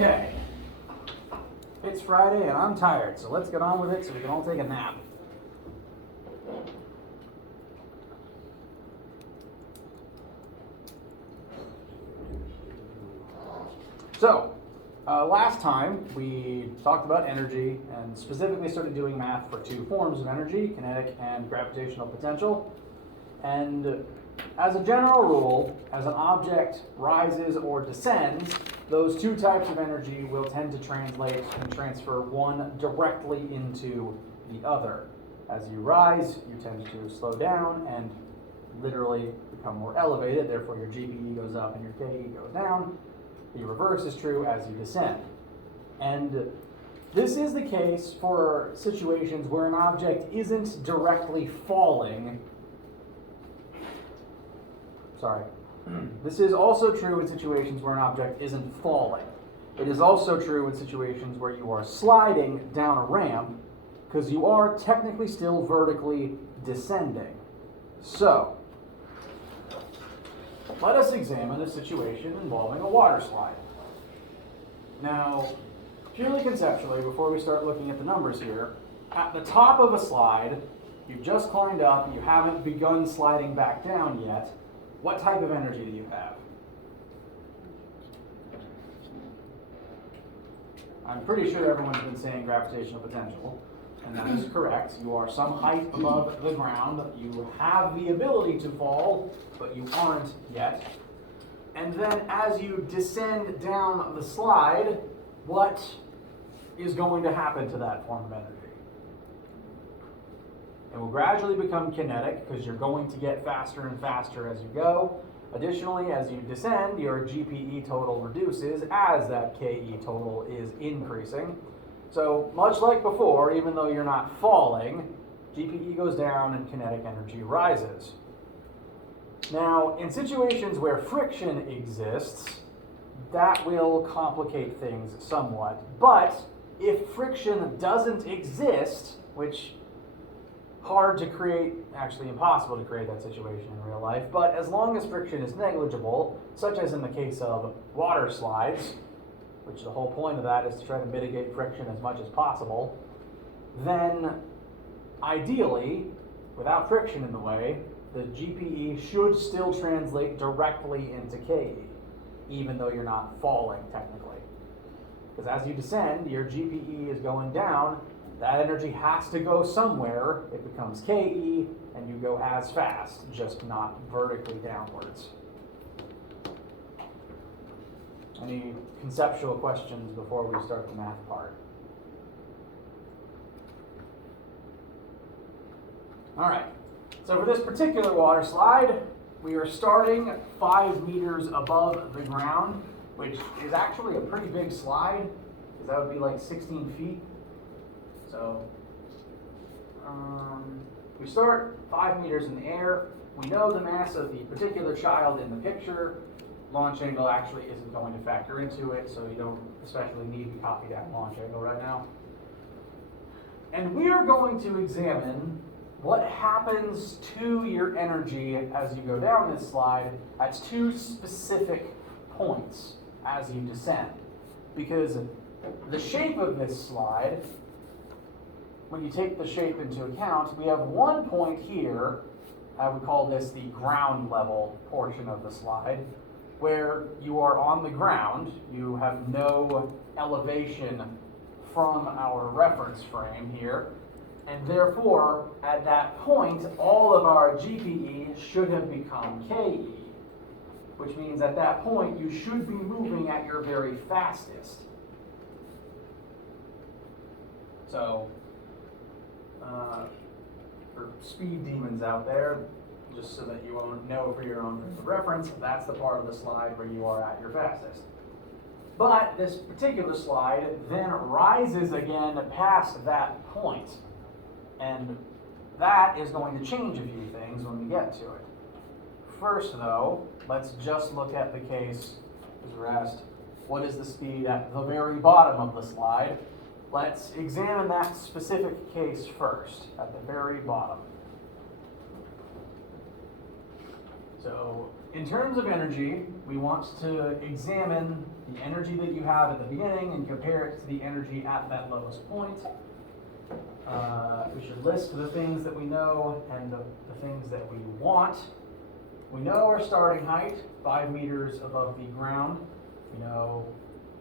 Okay. It's Friday and I'm tired, so let's get on with it so we can all take a nap. So, last time we talked about energy and specifically started doing math for two forms of energy, kinetic and gravitational potential. And as a general rule, as an object rises or descends, those two types of energy will tend to translate and transfer one directly into the other. As you rise, you tend to slow down and literally become more elevated, therefore your GPE goes up and your KE goes down. The reverse is true as you descend. And this is the case for situations where an object isn't directly falling. This is also true in situations where an object isn't falling. It is also true in situations where you are sliding down a ramp, because you are technically still vertically descending. So, let us examine a situation involving a water slide. Now, purely conceptually, before we start looking at the numbers here, at the top of a slide, you've just climbed up, you haven't begun sliding back down yet. What type of energy do you have? I'm pretty sure everyone's been saying gravitational potential, and that is correct. You are some height above the ground. You have the ability to fall, but you aren't yet. And then as you descend down the slide, what is going to happen to that form of energy? It will gradually become kinetic because you're going to get faster and faster as you go. Additionally, as you descend, your GPE total reduces as that KE total is increasing. So much like before, even though you're not falling, GPE goes down and kinetic energy rises. Now, in situations where friction exists, that will complicate things somewhat. But if friction doesn't exist, which hard to create, actually impossible to create that situation in real life, but as long as friction is negligible, such as in the case of water slides, which the whole point of that is to try to mitigate friction as much as possible, then ideally, without friction in the way, the GPE should still translate directly into KE, even though you're not falling technically. Because as you descend, your GPE is going down. That energy has to go somewhere. It becomes KE, and you go as fast, just not vertically downwards. Any conceptual questions before we start the math part? All right, so for this particular water slide, we are starting 5 meters above the ground, which is actually a pretty big slide, because that would be like 16 feet. So we start 5 meters in the air. We know the mass of the particular child in the picture. Launch angle actually isn't going to factor into it, so you don't especially need to copy that launch angle right now. And we are going to examine what happens to your energy as you go down this slide at two specific points as you descend. Because the shape of this slide, when you take the shape into account, we have one point here, I would call this the ground level portion of the slide, where you are on the ground, you have no elevation from our reference frame here, and therefore, at that point, all of our GPE should have become KE, which means at that point, you should be moving at your very fastest. So, for speed demons out there, just so that you won't know for your own reference, that's the part of the slide where you are at your fastest. But this particular slide then rises again past that point. And that is going to change a few things when we get to it. First though, let's just look at the case as we're asked, what is the speed at the very bottom of the slide? Let's examine that specific case first, at the very bottom. So in terms of energy, we want to examine the energy that you have at the beginning and compare it to the energy at that lowest point. We should list the things that we know and the things that we want. We know our starting height, 5 meters above the ground. We know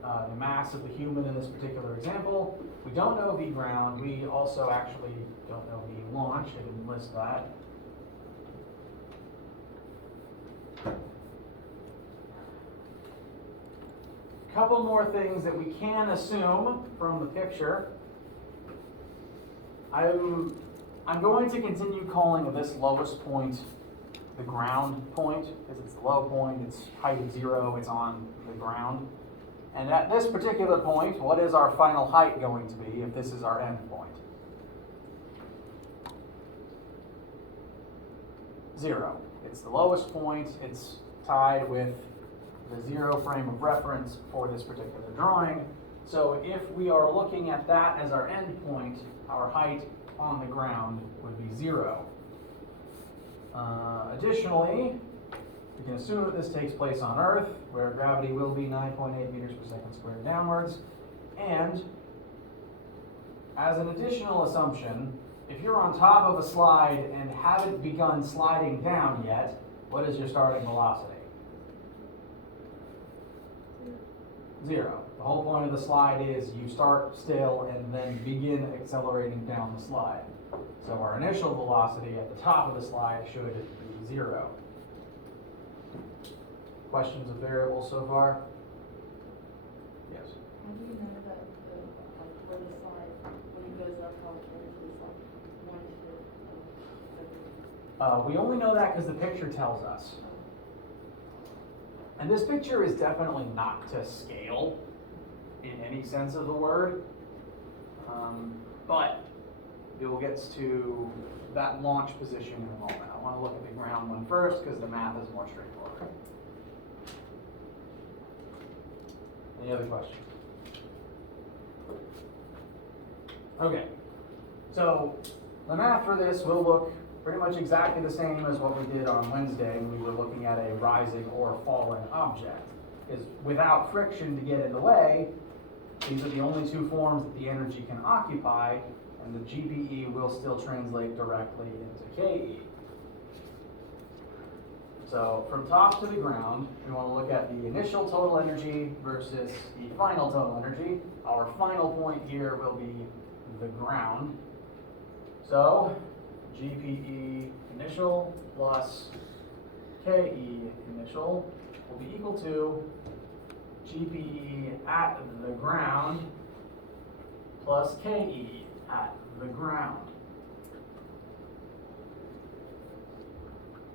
the mass of the human in this particular example. We don't know the ground. We also actually don't know the launch. I didn't list that. A couple more things that we can assume from the picture. I'm going to continue calling this lowest point the ground point, because it's the low point, it's height of 0, it's on the ground. And at this particular point, what is our final height going to be if this is our end point? 0. It's the lowest point, it's tied with the 0 frame of reference for this particular drawing. So if we are looking at that as our end point, our height on the ground would be 0. Additionally, we can assume that this takes place on Earth, where gravity will be 9.8 meters per second squared downwards. And as an additional assumption, if you're on top of a slide and haven't begun sliding down yet, what is your starting velocity? 0. The whole point of the slide is you start still and then begin accelerating down the slide. So our initial velocity at the top of the slide should be 0. Questions of variables so far? Yes. How do you know that for the slide, when it goes up, how much energy is like 1 to We only know that because the picture tells us. And this picture is definitely not to scale in any sense of the word. But we will get to that launch position in a moment. I want to look at the ground one first because the math is more straightforward. Any other questions? Okay, so the math for this will look pretty much exactly the same as what we did on Wednesday when we were looking at a rising or falling object. Is without friction to get in the way, these are the only two forms that the energy can occupy, and the GPE will still translate directly into KE. So from top to the ground, we want to look at the initial total energy versus the final total energy. Our final point here will be the ground. So GPE initial plus KE initial will be equal to GPE at the ground plus KE at the ground.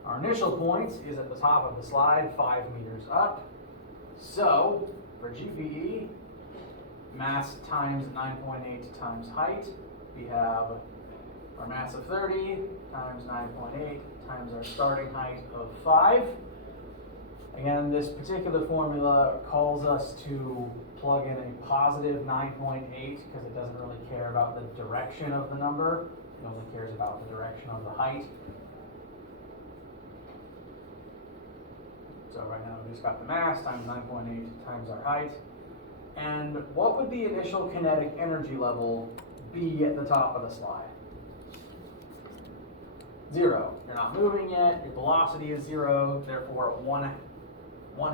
Our initial point is at the top of the slide, 5 meters up. So for GPE, mass times 9.8 times height, we have our mass of 30 times 9.8 times our starting height of 5. Again, this particular formula calls us to plug in a positive 9.8 because it doesn't really care about the direction of the number. It only cares about the direction of the height. So right now we just got the mass times 9.8 times our height. And what would the initial kinetic energy level be at the top of the slide? 0. You're not moving yet, your velocity is 0, therefore 1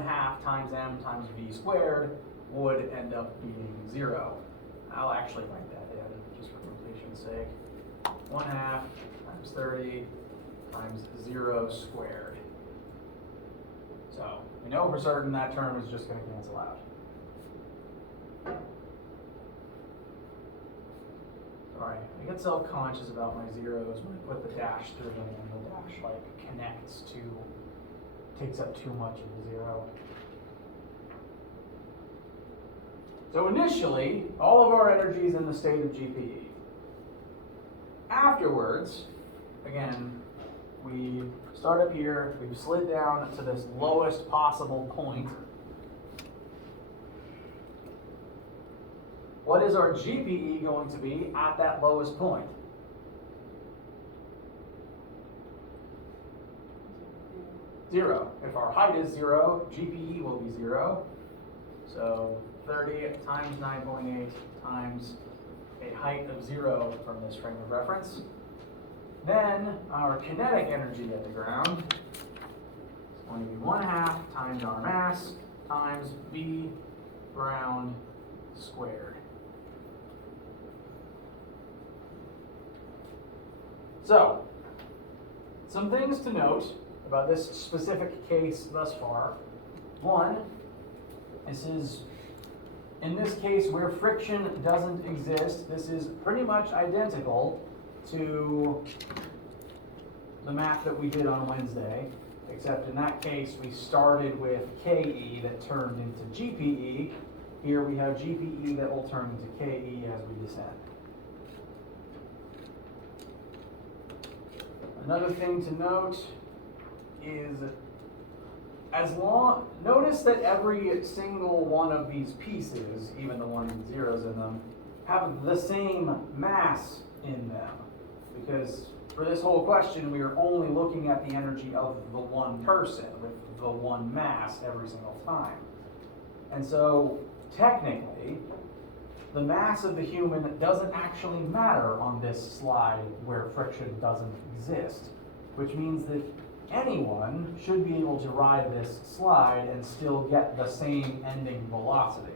half times m times v squared would end up being 0. I'll actually write that in just for completion's sake. 1 half times 30 times 0 squared. So we know for certain that term is just going to cancel out. Sorry, I get self-conscious about my zeros when I put the dash through them and the dash connects to, takes up too much of the 0. So initially, all of our energy is in the state of GPE. Afterwards, again, we start up here, we've slid down to this lowest possible point. What is our GPE going to be at that lowest point? 0. If our height is 0, GPE will be 0. So 30 times 9.8 times a height of 0 from this frame of reference. Then our kinetic energy at the ground is going to be 1/2 times our mass times v ground squared. So, some things to note about this specific case thus far. One, in this case where friction doesn't exist, this is pretty much identical to the math that we did on Wednesday, except in that case we started with KE that turned into GPE. Here we have GPE that will turn into KE as we descend. Another thing to note is notice that every single one of these pieces, even the ones with zeros in them, have the same mass in them. Because for this whole question, we are only looking at the energy of the one person with the one mass every single time. And so, technically, the mass of the human doesn't actually matter on this slide where friction doesn't exist, which means that anyone should be able to ride this slide and still get the same ending velocity.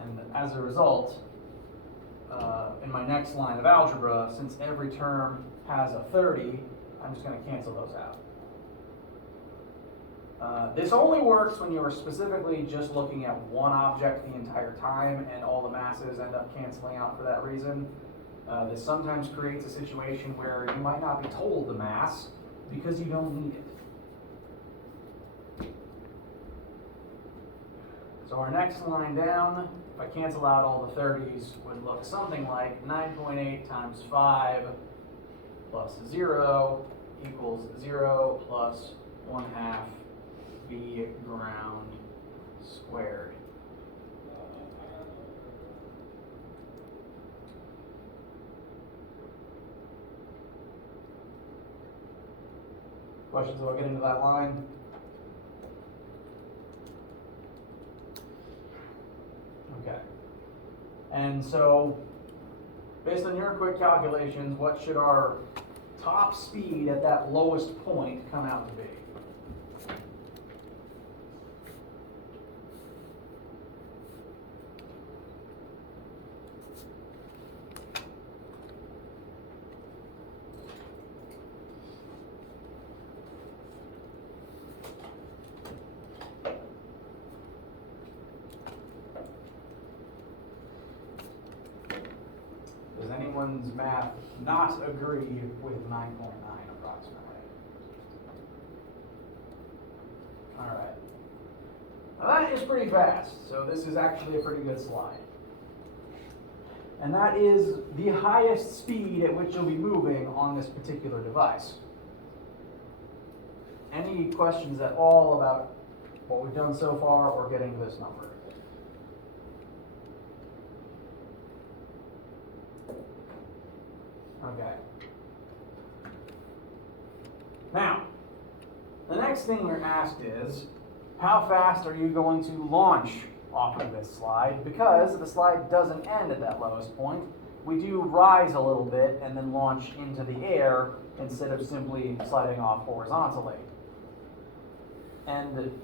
And as a result, in my next line of algebra, since every term has a 30, I'm just going to cancel those out. This only works when you are specifically just looking at one object the entire time and all the masses end up canceling out for that reason. This sometimes creates a situation where you might not be told the mass because you don't need it. So our next line down, if I cancel out all the 30s, would look something like 9.8 times 5 plus 0 equals 0 plus 1/2 v ground squared. Questions about getting into that line? Okay. And so, based on your quick calculations, what should our top speed at that lowest point come out to be? Does anyone's math not agree with 9.9 approximately? All right. Now that is pretty fast, so this is actually a pretty good slide. And that is the highest speed at which you'll be moving on this particular device. Any questions at all about what we've done so far or getting to this number? Okay. Now, the next thing we're asked is, how fast are you going to launch off of this slide? Because the slide doesn't end at that lowest point. We do rise a little bit and then launch into the air instead of simply sliding off horizontally. And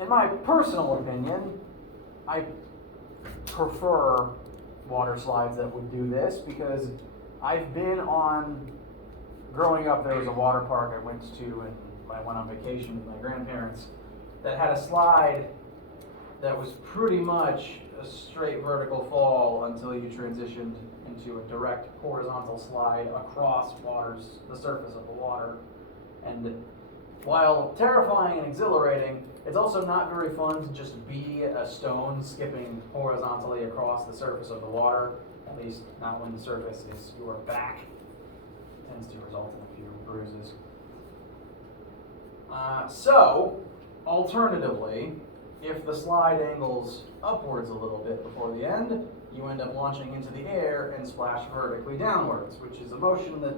in my personal opinion, I prefer water slides that would do this because I've been on, growing up there was a water park I went to and I went on vacation with my grandparents that had a slide that was pretty much a straight vertical fall until you transitioned into a direct horizontal slide across the surface of the water. And while terrifying and exhilarating, it's also not very fun to just be a stone skipping horizontally across the surface of the water, at least not when the surface is your back. It tends to result in a few bruises. So, alternatively, if the slide angles upwards a little bit before the end, you end up launching into the air and splash vertically downwards, which is a motion that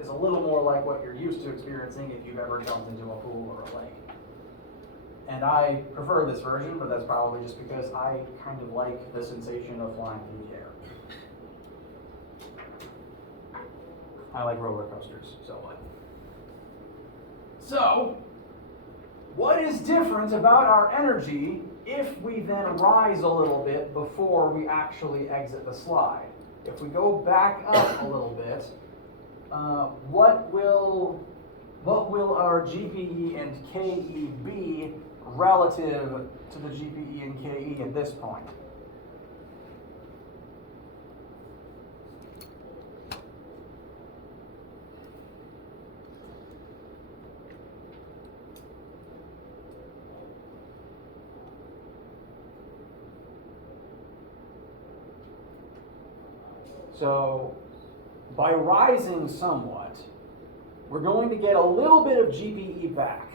is a little more like what you're used to experiencing if you've ever jumped into a pool or a lake. And I prefer this version, but that's probably just because I kind of like the sensation of flying through the air. I like roller coasters, so what? So, what is different about our energy if we then rise a little bit before we actually exit the slide? If we go back up a little bit, what will our GPE and KE be relative to the GPE and KE at this point? So, by rising somewhat, we're going to get a little bit of GPE back.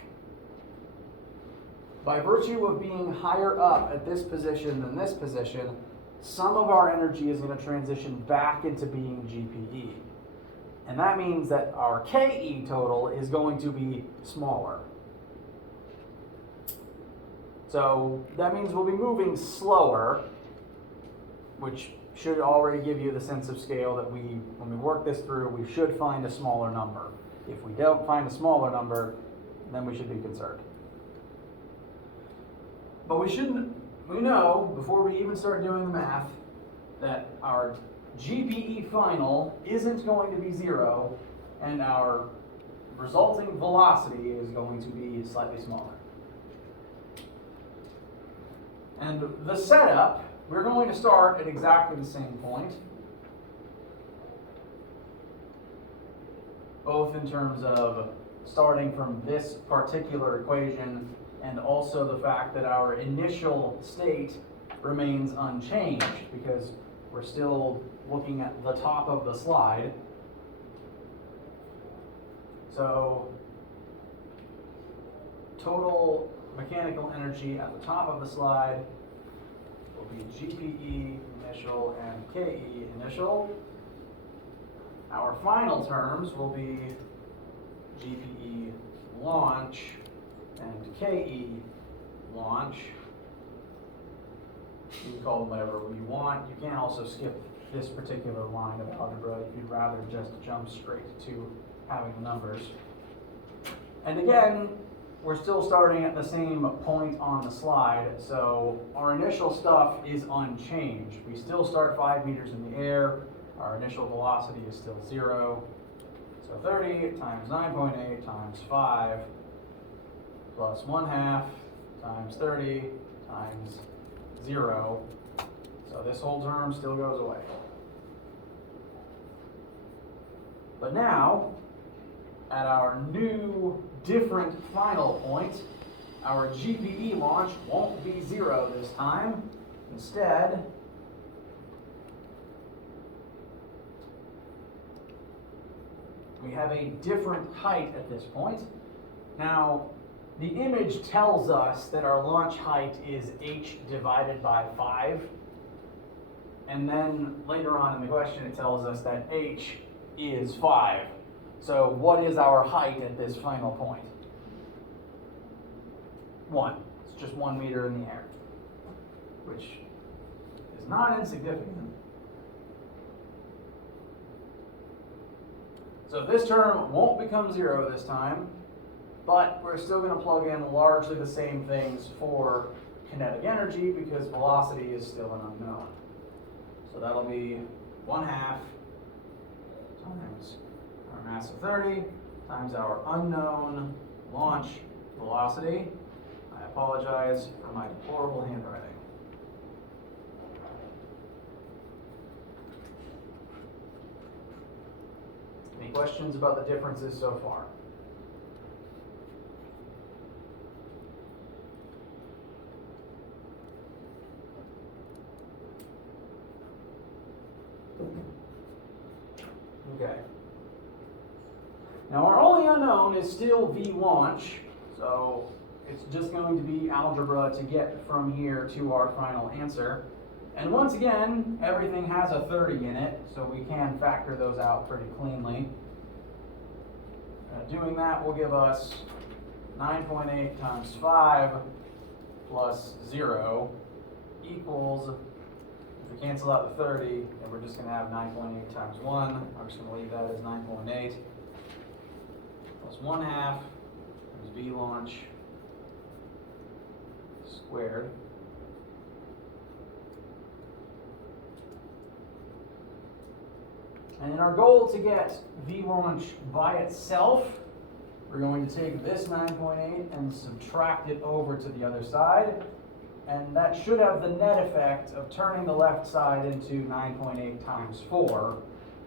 By virtue of being higher up at this position than this position, some of our energy is going to transition back into being GPE. And that means that our KE total is going to be smaller. So that means we'll be moving slower, which should already give you the sense of scale that when we work this through, we should find a smaller number. If we don't find a smaller number, then we should be concerned. But we know, before we even start doing the math, that our GPE final isn't going to be 0, and our resulting velocity is going to be slightly smaller. And the setup, we're going to start at exactly the same point, both in terms of starting from this particular equation and also the fact that our initial state remains unchanged because we're still looking at the top of the slide. So total mechanical energy at the top of the slide will be GPE initial and KE initial. Our final terms will be GPE launch and KE launch. You can call them whatever you want. You can also skip this particular line of algebra if you'd rather just jump straight to having the numbers. And again, we're still starting at the same point on the slide, so our initial stuff is unchanged. We still start 5 meters in the air. Our initial velocity is still 0. So 30 times 9.8 times 5 plus 1/2 times 30 times 0. So this whole term still goes away. But now, at our new, different final point, our GPE launch won't be 0 this time. Instead, we have a different height at this point. Now, the image tells us that our launch height is h divided by 5. And then later on in the question it tells us that h is 5. So what is our height at this final point? 1. It's just 1 meter in the air, which is not insignificant. So this term won't become 0 this time, but we're still going to plug in largely the same things for kinetic energy because velocity is still an unknown. So that'll be 1/2 times our mass of 30 times our unknown launch velocity. I apologize for my deplorable handwriting. Any questions about the differences so far? Okay. Now our only unknown is still V launch, so it's just going to be algebra to get from here to our final answer. And once again, everything has a 30 in it, so we can factor those out pretty cleanly. Doing that will give us 9.8 times 5 plus 0 equals, if we cancel out the 30, then we're just going to have 9.8 times 1. I'm just going to leave that as 9.8 plus 1 half times V launch squared. And in our goal to get V launch by itself, we're going to take this 9.8 and subtract it over to the other side. And that should have the net effect of turning the left side into 9.8 times 4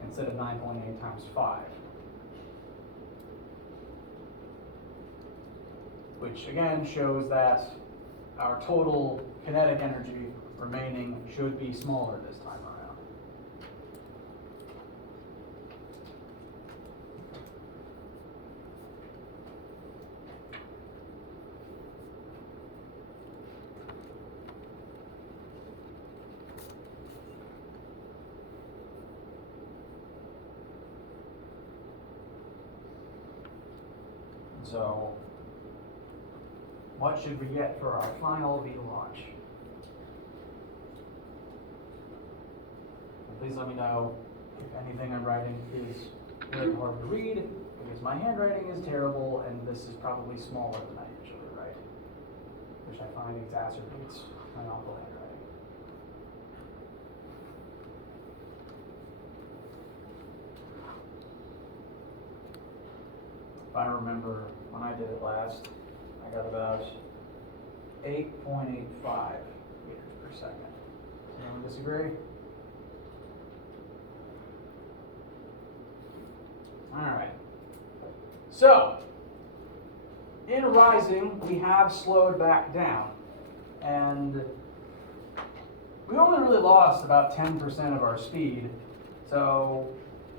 instead of 9.8 times 5. Which again shows that our total kinetic energy remaining should be smaller this time around. So, what should we get for our final V launch? Please let me know if anything I'm writing is very hard to read, because my handwriting is terrible and this is probably smaller than I usually write, which I find exacerbates my awful handwriting. If I remember when I did it last, I got about 8.85 meters per second. Anyone disagree? All right. So, in rising, we have slowed back down. And we only really lost about 10% of our speed. So,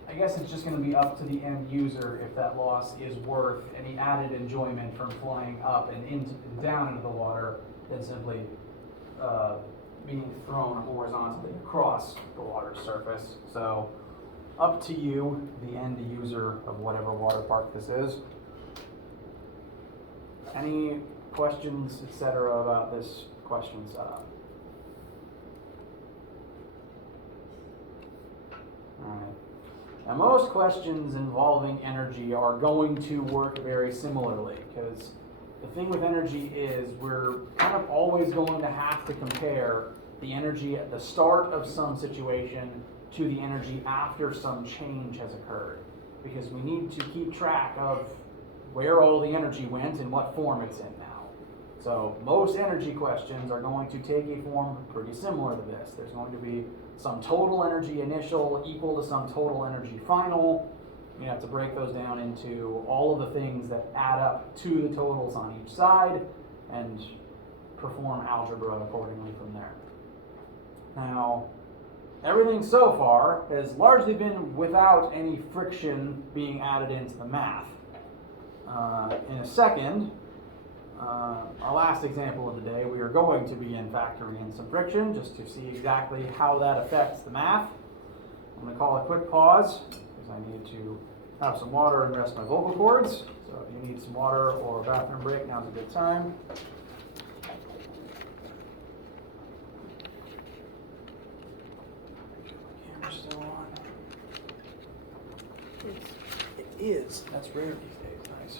I guess it's just going to be up to the end user if that loss is worth any added enjoyment from flying up and down into the water than simply being thrown horizontally across the water's surface. So, up to you, the end user of whatever water park this is. Any questions, etc., about this question setup? All right. Now, most questions involving energy are going to work very similarly, because the thing with energy is we're kind of always going to have to compare the energy at the start of some situation to the energy after some change has occurred, because we need to keep track of where all the energy went and what form it's in now. So most energy questions are going to take a form pretty similar to this. There's going to be some total energy initial equal to some total energy final. You have to break those down into all of the things that add up to the totals on each side and perform algebra accordingly from there. Now, everything so far has largely been without any friction being added into the math. In a second, our last example of the day, we are going to begin factoring in some friction just to see exactly how that affects the math. I'm going to call a quick pause because I need to have some water and rest my vocal cords. So if you need some water or a bathroom break, now's a good time. Camera's still on. It is. That's rare these days. Nice.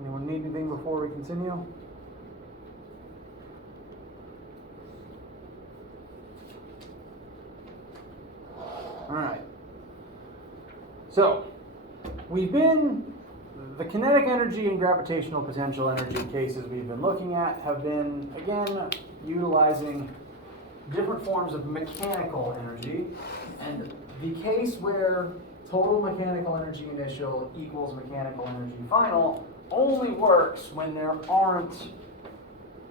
Anyone need anything before we continue? All right. So, the kinetic energy and gravitational potential energy cases we've been looking at have been, again, utilizing different forms of mechanical energy. And the case where total mechanical energy initial equals mechanical energy final only works when there aren't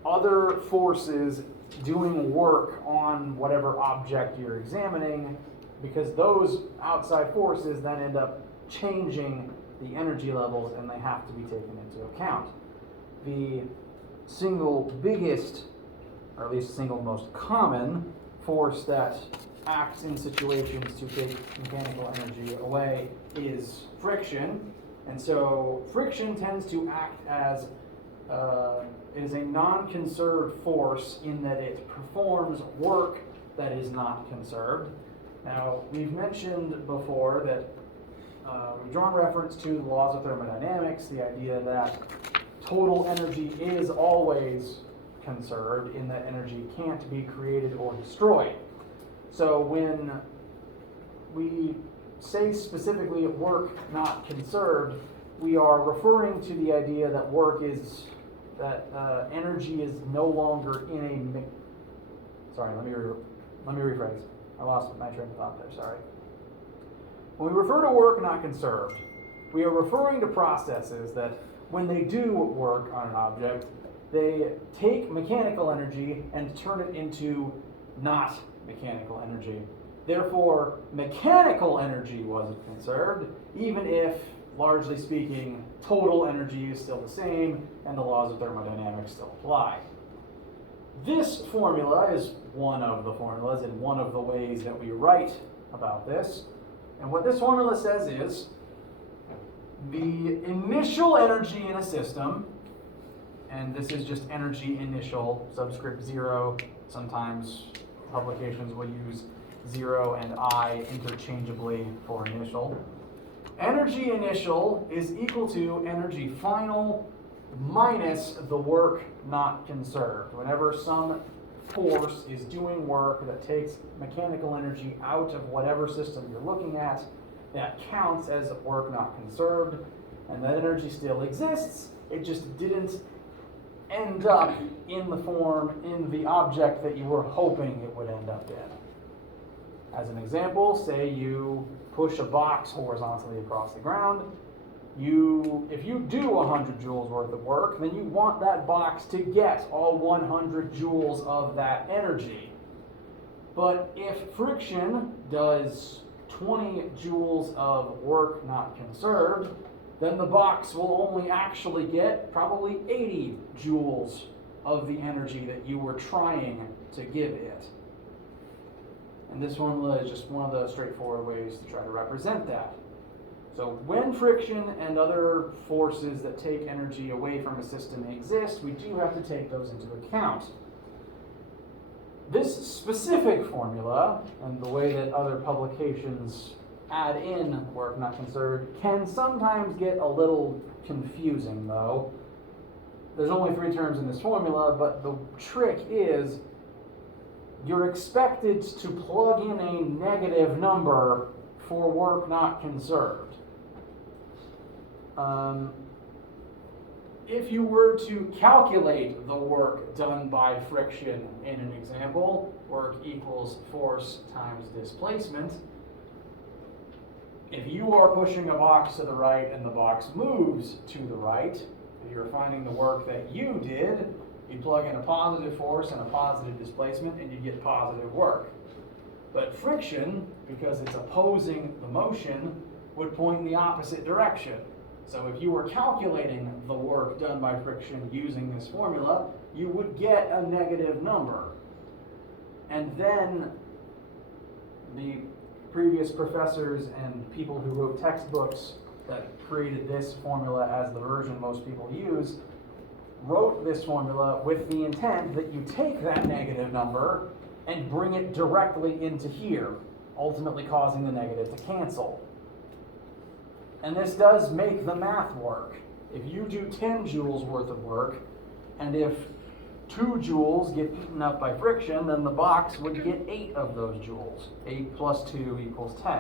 other forces doing work on whatever object you're examining, because those outside forces then end up changing the energy levels and they have to be taken into account. The single biggest, or at least single most common, force that acts in situations to take mechanical energy away is friction. And so friction tends to act as it is a non-conserved force in that it performs work that is not conserved. Now, we've mentioned before that we've drawn reference to the laws of thermodynamics, the idea that total energy is always conserved in that energy can't be created or destroyed. So when we say specifically work not conserved, we are referring to the idea that energy is no longer in a. Sorry, let me rephrase. I lost my train of thought there. Sorry. When we refer to work not conserved, we are referring to processes that, when they do work on an object, they take mechanical energy and turn it into not mechanical energy. Therefore, mechanical energy wasn't conserved, even if, largely speaking, total energy is still the same and the laws of thermodynamics still apply. This formula is one of the formulas and one of the ways that we write about this. And what this formula says is the initial energy in a system, and this is just energy initial, subscript 0. Sometimes publications will use 0 and I interchangeably for initial. Energy initial is equal to energy final minus the work not conserved. Whenever some force is doing work that takes mechanical energy out of whatever system you're looking at, that counts as work not conserved, and that energy still exists. It just didn't end up in the object that you were hoping it would end up in. As an example, say you push a box horizontally across the ground. If you do 100 joules worth of work, then you want that box to get all 100 joules of that energy. But if friction does 20 joules of work not conserved, then the box will only actually get probably 80 joules of the energy that you were trying to give it. And this formula is just one of the straightforward ways to try to represent that. So when friction and other forces that take energy away from a system exist, we do have to take those into account. This specific formula, and the way that other publications add in work not conserved, can sometimes get a little confusing, though. There's only 3 terms in this formula, but the trick is you're expected to plug in a negative number for work not conserved. If you were to calculate the work done by friction in an example, work equals force times displacement, if you are pushing a box to the right and the box moves to the right, and you're finding the work that you did, you plug in a positive force and a positive displacement and you get positive work. But friction, because it's opposing the motion, would point in the opposite direction. So if you were calculating the work done by friction using this formula, you would get a negative number. And then the previous professors and people who wrote textbooks that created this formula as the version most people use wrote this formula with the intent that you take that negative number and bring it directly into here, ultimately causing the negative to cancel. And this does make the math work. if you do 10 joules worth of work, and if 2 joules get eaten up by friction, then the box would get 8 of those joules. 8 plus 2 equals 10.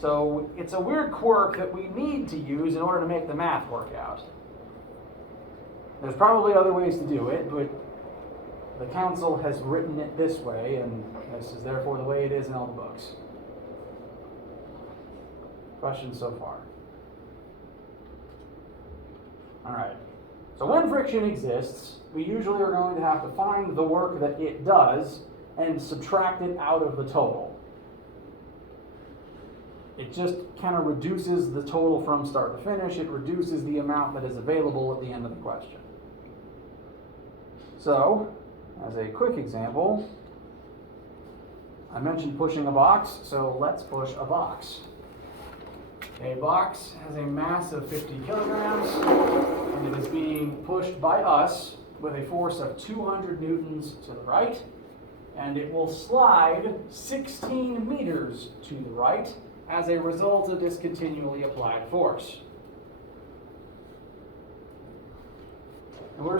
So it's a weird quirk that we need to use in order to make the math work out. There's probably other ways to do it, but the council has written it this way, and this is therefore the way it is in all the books. Questions so far? All right. So when friction exists, we usually are going to have to find the work that it does and subtract it out of the total. It just kind of reduces the total from start to finish. It reduces the amount that is available at the end of the question. So, as a quick example, I mentioned pushing a box, so let's push a box. A box has a mass of 50 kilograms, and it is being pushed by us with a force of 200 newtons to the right, and it will slide 16 meters to the right as a result of this continually applied force. And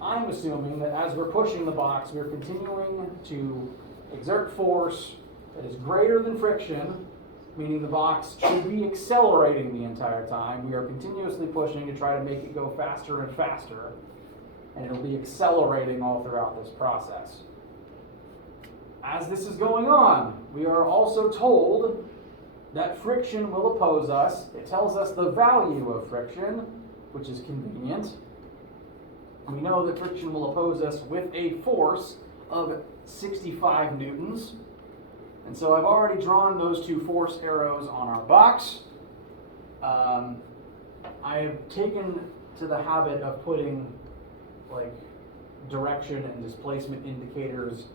I'm assuming that as we're pushing the box, we're continuing to exert force that is greater than friction, meaning the box should be accelerating the entire time. We are continuously pushing to try to make it go faster and faster, and it'll be accelerating all throughout this process. As this is going on, we are also told that friction will oppose us. It tells us the value of friction, which is convenient. We know that friction will oppose us with a force of 65 newtons. And so I've already drawn those 2 force arrows on our box. I have taken to the habit of putting like direction and displacement indicators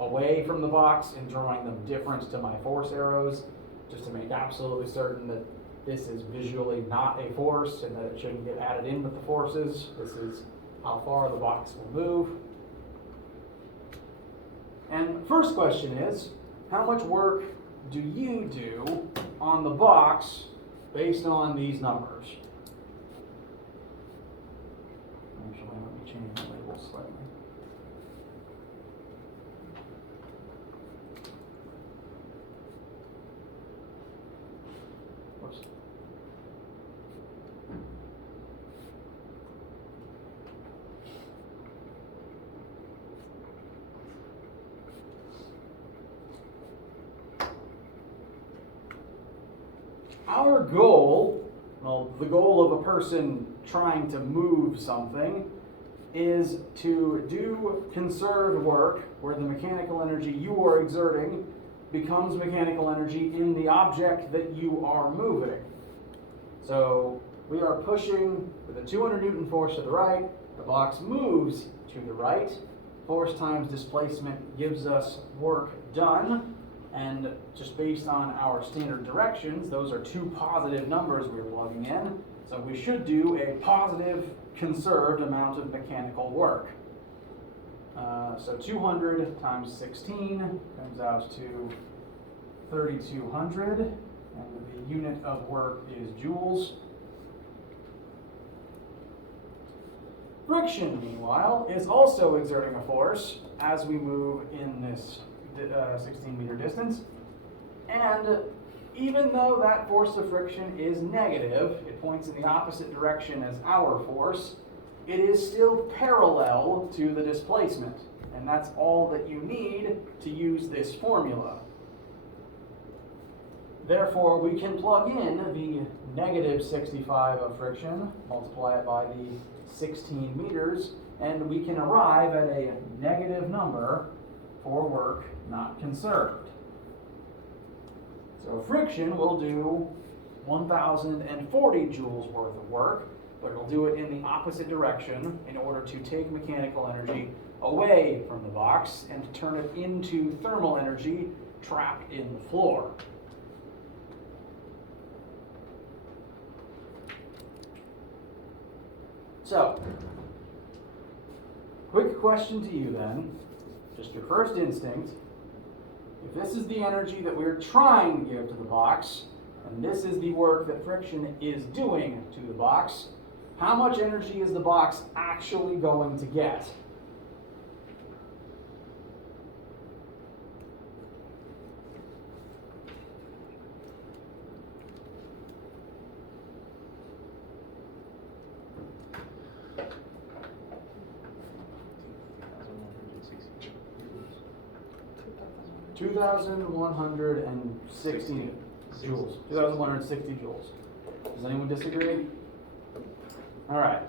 away from the box and drawing them different to my force arrows, just to make absolutely certain that this is visually not a force and that it shouldn't get added in with the forces. This is how far the box will move. And first question is, how much work do you do on the box based on these numbers? Actually, let me change the label slightly. Whoops. Our goal, well, the goal of a person trying to move something, is to do conserved work where the mechanical energy you are exerting becomes mechanical energy in the object that you are moving. So we are pushing with a 200 Newton force to the right, the box moves to the right, force times displacement gives us work done. And just based on our standard directions, those are 2 positive numbers we're plugging in. So we should do a positive conserved amount of mechanical work. So 200 times 16 comes out to 3,200. And the unit of work is joules. Friction, meanwhile, is also exerting a force as we move in this 16 meter distance, and even though that force of friction is negative, it points in the opposite direction as our force, it is still parallel to the displacement, and that's all that you need to use this formula. Therefore, we can plug in the negative 65 of friction, multiply it by the 16 meters, and we can arrive at a negative number for work not conserved. So friction will do 1,040 joules worth of work, but it'll do it in the opposite direction in order to take mechanical energy away from the box and to turn it into thermal energy trapped in the floor. So, quick question to you then. Just your first instinct, if this is the energy that we're trying to give to the box, and this is the work that friction is doing to the box, how much energy is the box actually going to get? $2,160. 2,160 joules. 2,160 joules. Does anyone disagree? All right.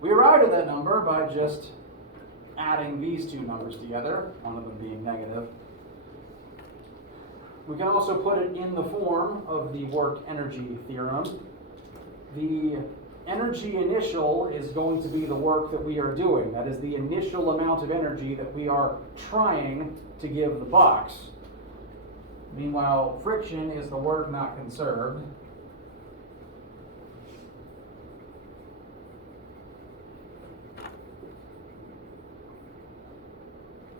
We arrived at that number by just adding these two numbers together, one of them being negative. We can also put it in the form of the work energy theorem. The energy initial is going to be the work that we are doing. That is the initial amount of energy that we are trying to give the box. Meanwhile, friction is the work not conserved.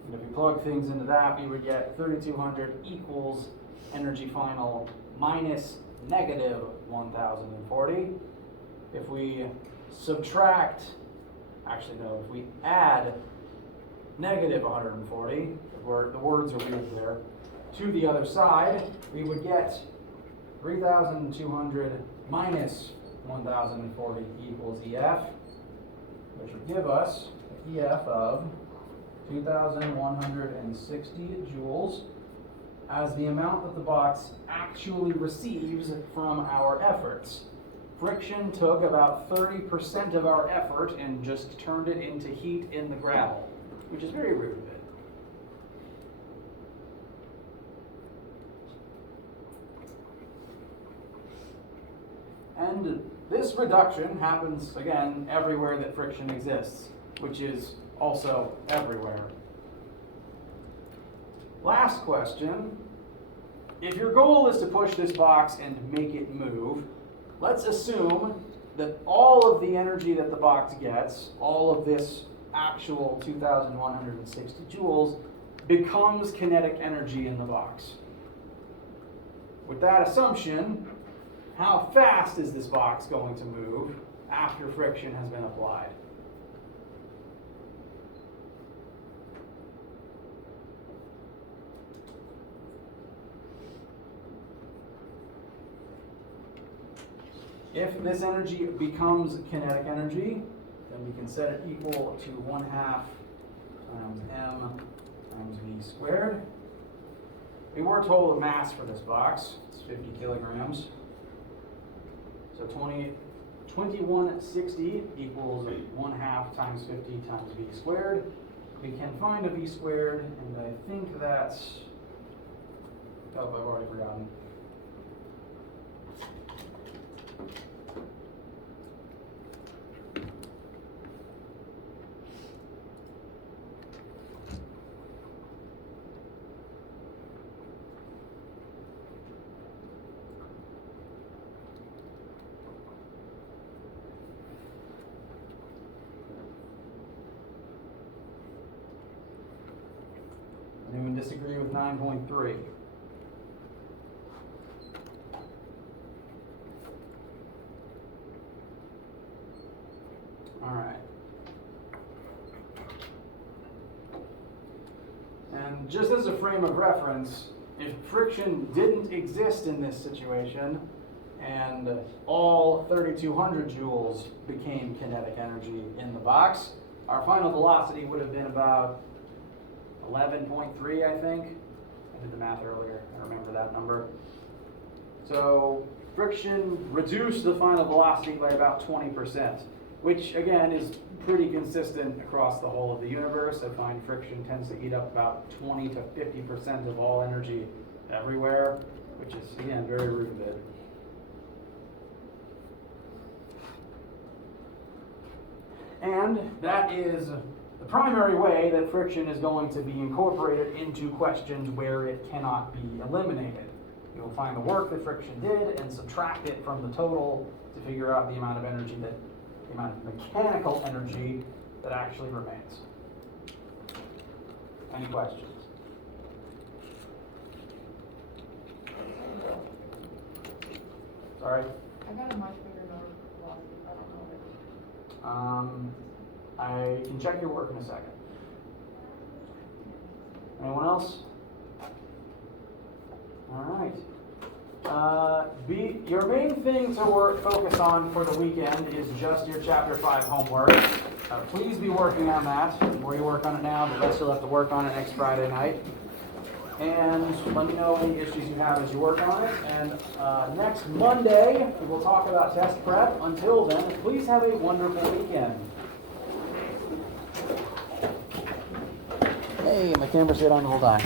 And if we plug things into that, we would get 3,200 equals energy final minus negative 1,040. If we subtract, actually no, if we add negative 140, the words are weird there, to the other side, we would get 3,200 minus 1,040 equals EF, which would give us an EF of 2,160 joules as the amount that the box actually receives from our efforts. Friction took about 30% of our effort and just turned it into heat in the gravel, which is very rude of it. And this reduction happens, again, everywhere that friction exists, which is also everywhere. Last question. If your goal is to push this box and make it move, let's assume that all of the energy that the box gets, all of this actual 2,160 joules, becomes kinetic energy in the box. With that assumption, how fast is this box going to move after friction has been applied? If this energy becomes kinetic energy, then we can set it equal to 1/2 times m times v squared. We were told a mass for this box. It's 50 kilograms. So 2160 equals 1/2 times 50 times v squared. We can find a v squared, and I think that's, oh, I've already forgotten. Anyone disagree with 9.3? All right. And just as a frame of reference, if friction didn't exist in this situation and all 3,200 joules became kinetic energy in the box, our final velocity would have been about 11.3, I think. I did the math earlier. I remember that number. So friction reduced the final velocity by about 20%, which again is pretty consistent across the whole of the universe. I find friction tends to eat up about 20 to 50% of all energy everywhere, which is again very rude. And that is the primary way that friction is going to be incorporated into questions where it cannot be eliminated. You'll find the work that friction did and subtract it from the total to figure out the amount of energy the amount of mechanical energy that actually remains. Any questions? Sorry. I got a much bigger number velocity, I don't know it. I can check your work in a second. Anyone else? Alright. Your main thing to focus on for the weekend is just your Chapter 5 homework. Please be working on that. The more you work on it now, the less you'll have to work on it next Friday night. And let me know any issues you have as you work on it. And next Monday, we'll talk about test prep. Until then, please have a wonderful weekend. Hey, my camera stayed on the whole time.